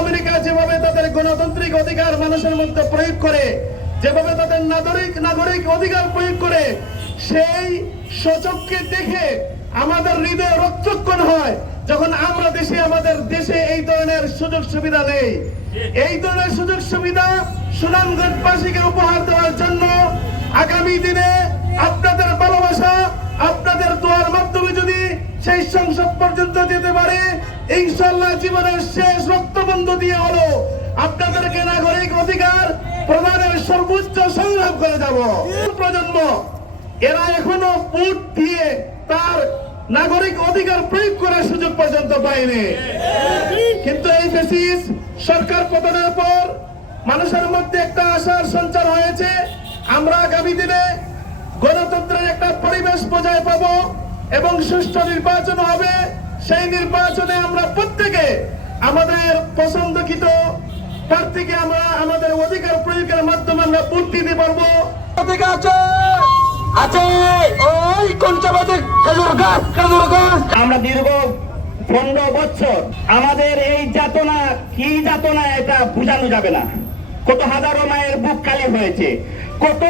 America যেভাবে তাদের গণতান্ত্রিক অধিকার মানুষের মধ্যে প্রয়োগ করে, যেভাবে তাদের নাগরিক নাগরিক অধিকার প্রয়োগ করে, সেই সচককে দেখে আমাদের হৃদয় রক্তক্ষণ হয় যখন আমরা দেশে, আমাদের দেশে এই ধরনের সুযোগ সুবিধা নেই। এই ধরনের সুযোগ সুবিধা সুনামগঞ্জবাসীকে উপহার দেওয়ার জন্য আগামী দিনে আপনাদের ভালোবাসা, আপনাদের দোয়ার মাধ্যমে যদি সেই সংসদ পর্যন্ত যেতে পারে ইনশাল্লাহ জীবনের শেষ রক্তবন্ধ দিয়ে হলো আপনাদেরকে নাগরিক অধিকার প্রদানের সর্বোচ্চ সংগ্রাম করে যাব। প্রজন্ম, এরা এখনও ভোট দিয়ে তার নাগরিক অধিকার প্রয়োগ করার সুযোগ পর্যন্ত পায়নি। কিন্তু এই ফেসিস সরকার পতনের পর মানুষের মধ্যে একটা আশার সঞ্চার হয়েছে। আমরা আগামী দিনে গণতন্ত্রের একটা পরিবেশ বজায় পাব এবং সুষ্ঠু নির্বাচন হবে। সেই নির্বাচনে আমরা প্রত্যেকে আমাদের পছন্দকৃত প্রার্থীকে আমরা আমাদের অধিকার প্রয়োগের মাধ্যমে আমরা ভোট দিতে পারব। আছে আছে ওই কঞ্চাবাদে খেজুর গাছ খেজুর গাছ। আমরা দীর্ঘ পনেরো বছর আমাদের এই যাতনা কি যাতনা এটা বোঝানো যাবে না। কত হাজারো মায়ের বুক খালি হয়েছে কত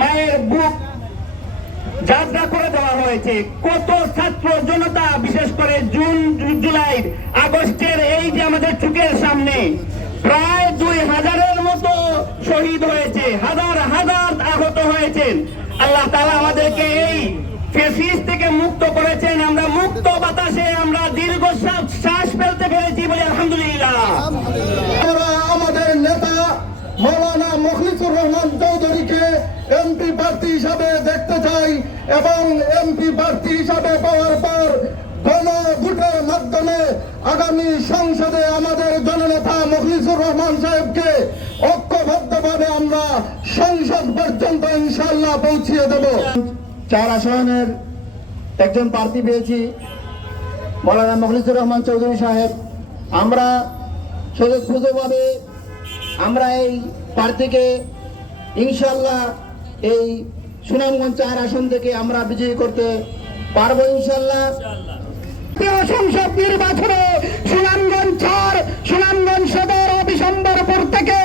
মায়ের বুক যাত্রা করে দেওয়া হয়েছে। কত ছাত্র জনতা, বিশেষ করে জুন, জুলাই, আগস্টের এই যে আমাদের চোখের সামনে, প্রায় দুই হাজারের মতো শহীদ হয়েছে, হাজার হাজার আহত হয়েছেন। আল্লাহ তালা আমাদেরকে এই ফেসিস থেকে মুক্ত করেছেন। আমরা মুক্ত বাতাসে আমরা এমপি প্রার্থী হিসাবে দেখতে চাই এবং এমপি প্রার্থী হিসাবে পাওয়ার পর গণ ভোটের মাধ্যমে আগামী সংসদে আমাদের জননেতা মখলিসুর রহমান সাহেবকে ঐক্যবদ্ধভাবে আমরা সংসদ পর্যন্ত ইনশাল্লাহ পৌঁছিয়ে দেব। চার আসনের একজন প্রার্থী পেয়েছি, মৌলানা মখলিসুর রহমান চৌধুরী সাহেব। আমরা সুযোগভাবে আমরা এই প্রার্থীকে ইনশাল্লাহ এই সুনামগঞ্জ চার আসন থেকে আমরা বিজয়ী করতে পারব ইনশাল্লাহ নির্বাচনে সুনামগঞ্জ চার সুনামগঞ্জ সদর থেকে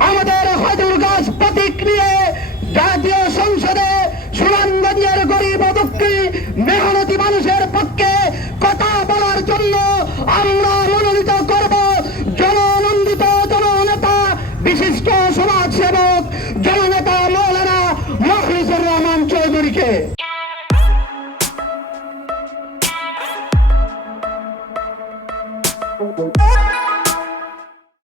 আমাদের হজুর গাছ জাতীয় সংসদে সুনামগঞ্জের গরিব দুঃখী, মেহনতি মানুষের পক্ষে কথা বলার জন্য আমরা দিকে Oh,